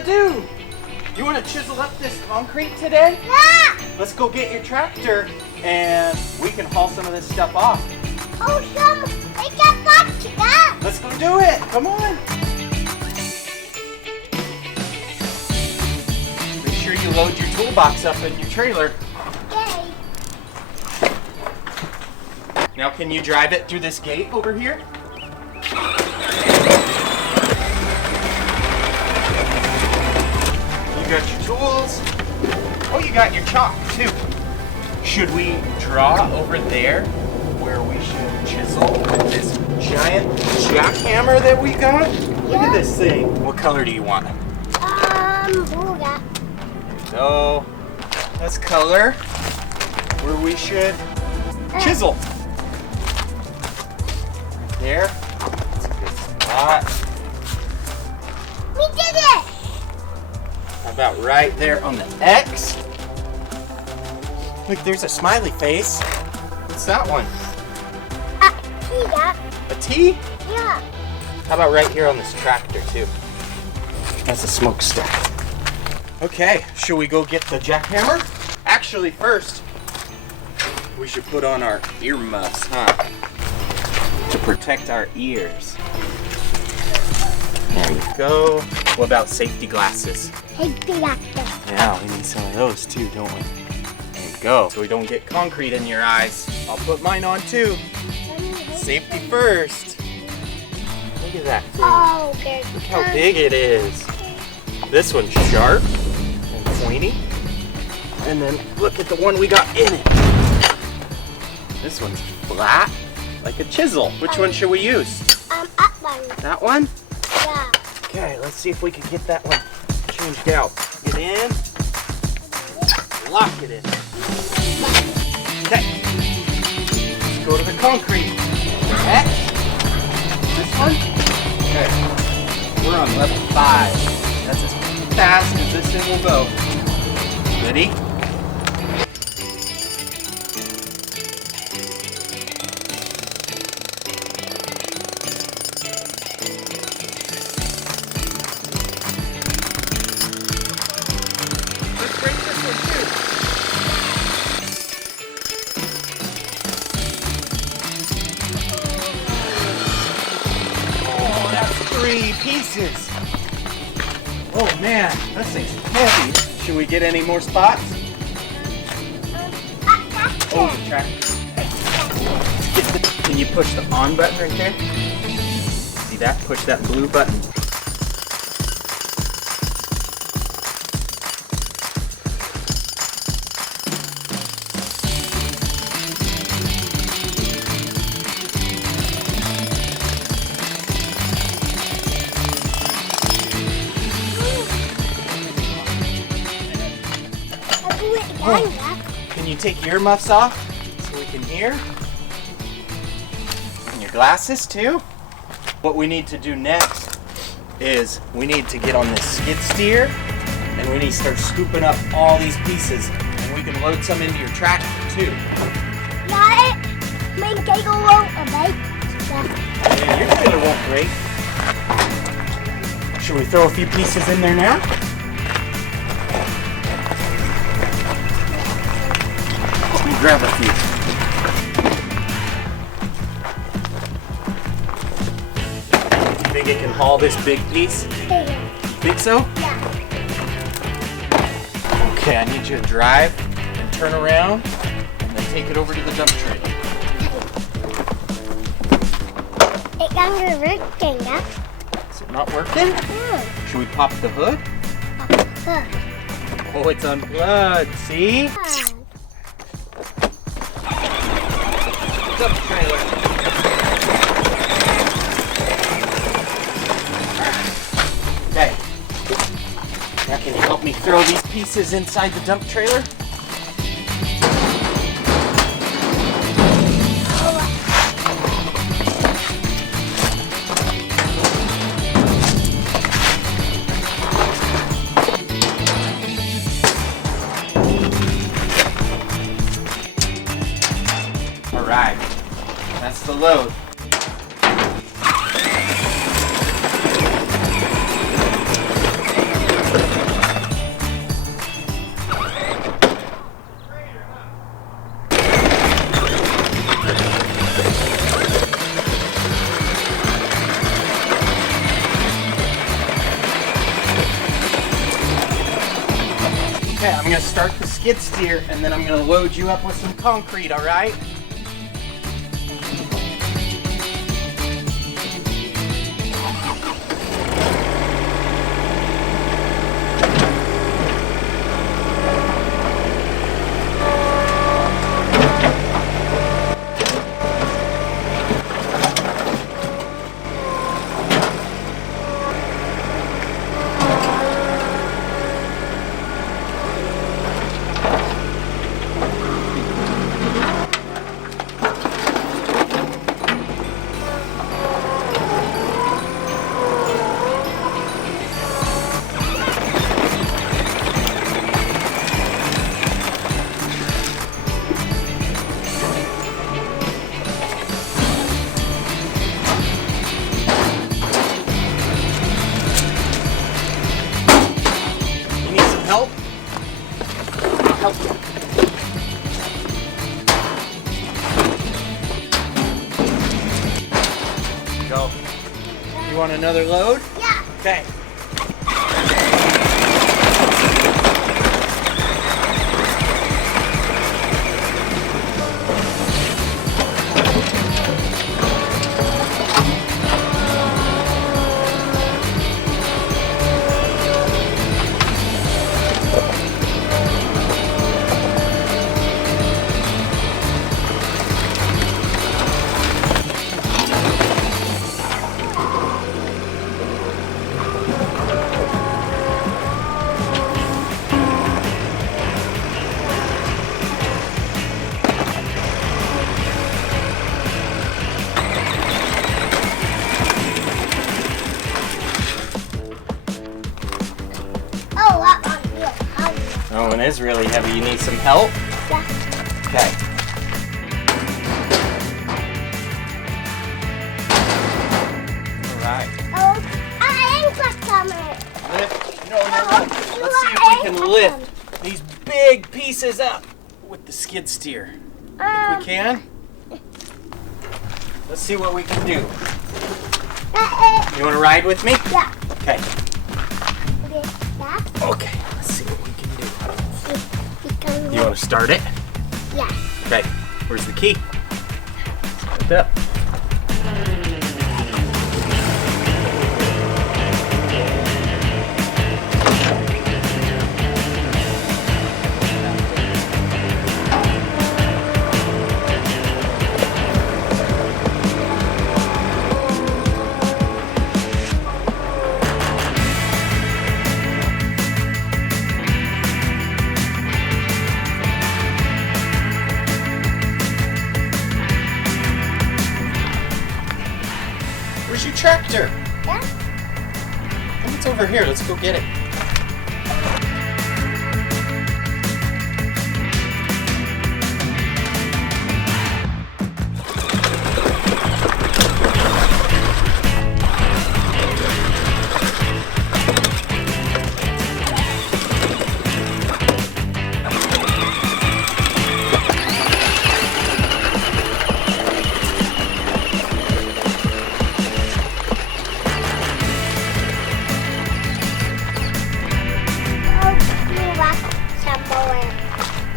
to do? You want to chisel up this concrete today? Yeah. Let's go get your tractor and we can haul some of this stuff off. Awesome. I got that. Let's go do it. Come on. Make sure you load your toolbox up in your trailer. Okay. Now can you drive it through this gate over here? You got your tools. Oh, you got your chalk too. Should we draw over there where we should chisel with this giant jackhammer that we got? Look at this thing. What color do you want? Blue. No. That's color where we should chisel. Right there. That's a good spot. We did it. How about right there on the X? Look, there's a smiley face. What's that one? Yeah. A T? Yeah. How about right here on this tractor too? That's a smokestack. Okay, should we go get the jackhammer? Actually, first, we should put on our earmuffs, huh? To protect our ears. There you go. What about safety glasses? Hey, glasses. Yeah, we need some of those too, don't we? There you go. So we don't get concrete in your eyes. I'll put mine on too. Safety first. Look at that thing. Oh, okay. Look how big it is. This one's sharp and pointy. And then look at the one we got in it. This one's flat, like a chisel. Which one should we use? Up one. That one? Yeah. Okay, let's see if we can get that one changed out. Get in. Lock it in. Okay. Let's go to the concrete. X. This one? Okay. We're on level 5. That's as fast as this thing will go. Ready? Let's break this one too. Oh, that's 3 pieces. Oh man, that thing's heavy. Should we get any more spots? Oh, the tractor. Can you push the on button right there? See that? Push that blue button. Can you take your earmuffs off so we can hear? And your glasses too? What we need to do next is we need to get on this skid steer and we need to start scooping up all these pieces and we can load some into your tractor too. Yeah, my trailer won't break. Yeah, your trailer won't break. Should we throw a few pieces in there now? Let me grab a few. You think it can haul this big piece? Think so? Yeah. Okay, I need you to drive and turn around and then take it over to the dump trailer. It's under working, yeah? Is it not working? Should we pop the hood? Oh, it's unplugged, see? Dump trailer. Okay. Now can you help me throw these pieces inside the dump trailer? All right, that's the load. Okay, I'm gonna start the skid steer and then I'm gonna load you up with some concrete, all right? Help? Help you. Go. You want another load? Yeah. Okay. Oh, it is really heavy. You need some help? Yeah. Okay. All right. Oh, I ain't got some. Lift. No. Let's see if we can lift these big pieces up with the skid steer. Think we can? Let's see what we can do. You want to ride with me? Yeah. Okay. Yeah. Okay. Let's see what we can do. You You want to start it? Yeah. Okay. Where's the key? Start it up. Where's your tractor? Yeah. I think it's over here. Let's go get it.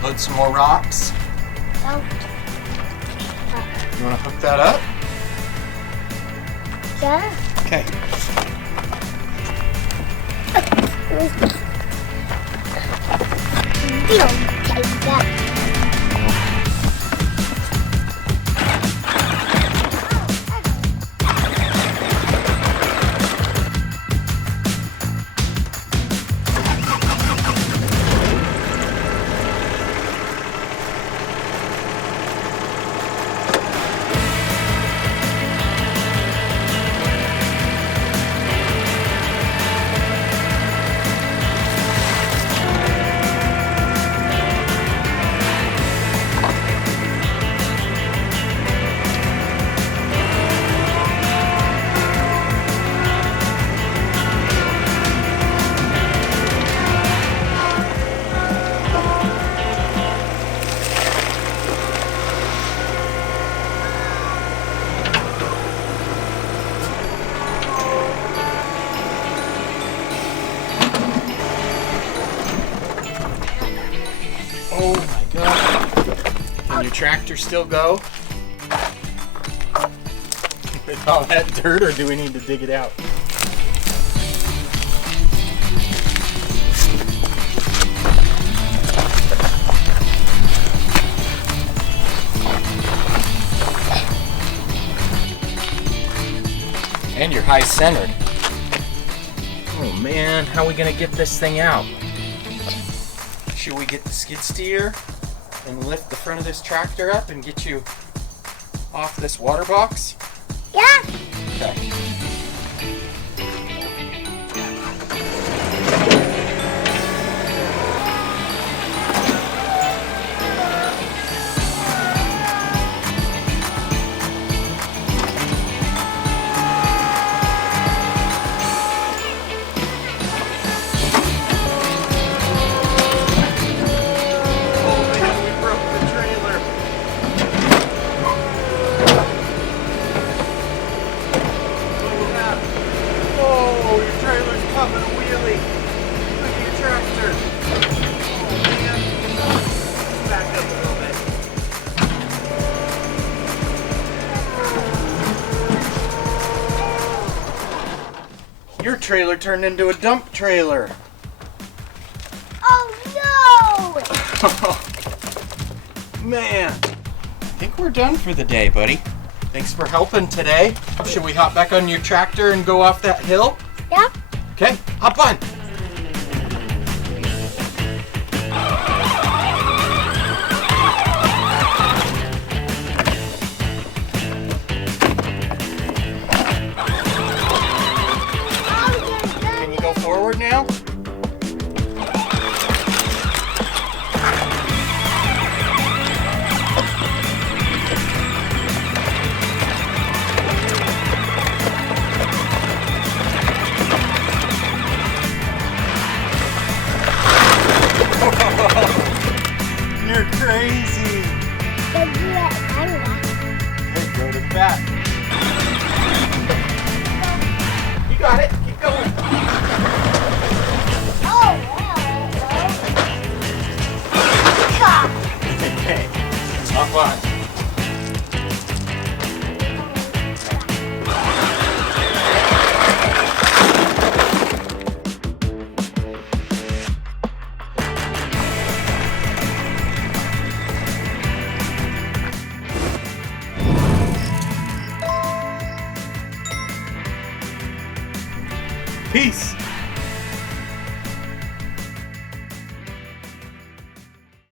Load some more rocks. Don't. You want to hook that up? Yeah. Okay. Don't take that. Oh my God. Can your tractor still go? With all that dirt, or do we need to dig it out? And you're high centered. Oh man, how are we gonna get this thing out? Should we get the skid steer and lift the front of this tractor up and get you off this water box? Yeah. Okay. Your trailer turned into a dump trailer. Oh no! Man, I think we're done for the day, buddy. Thanks for helping today. Should we hop back on your tractor and go off that hill? Yeah. Okay, hop on. Can you go forward now? You're crazy. Don't do that. Okay, go to the back. You got it. Keep going. Oh, well. Okay, hop on. Peace.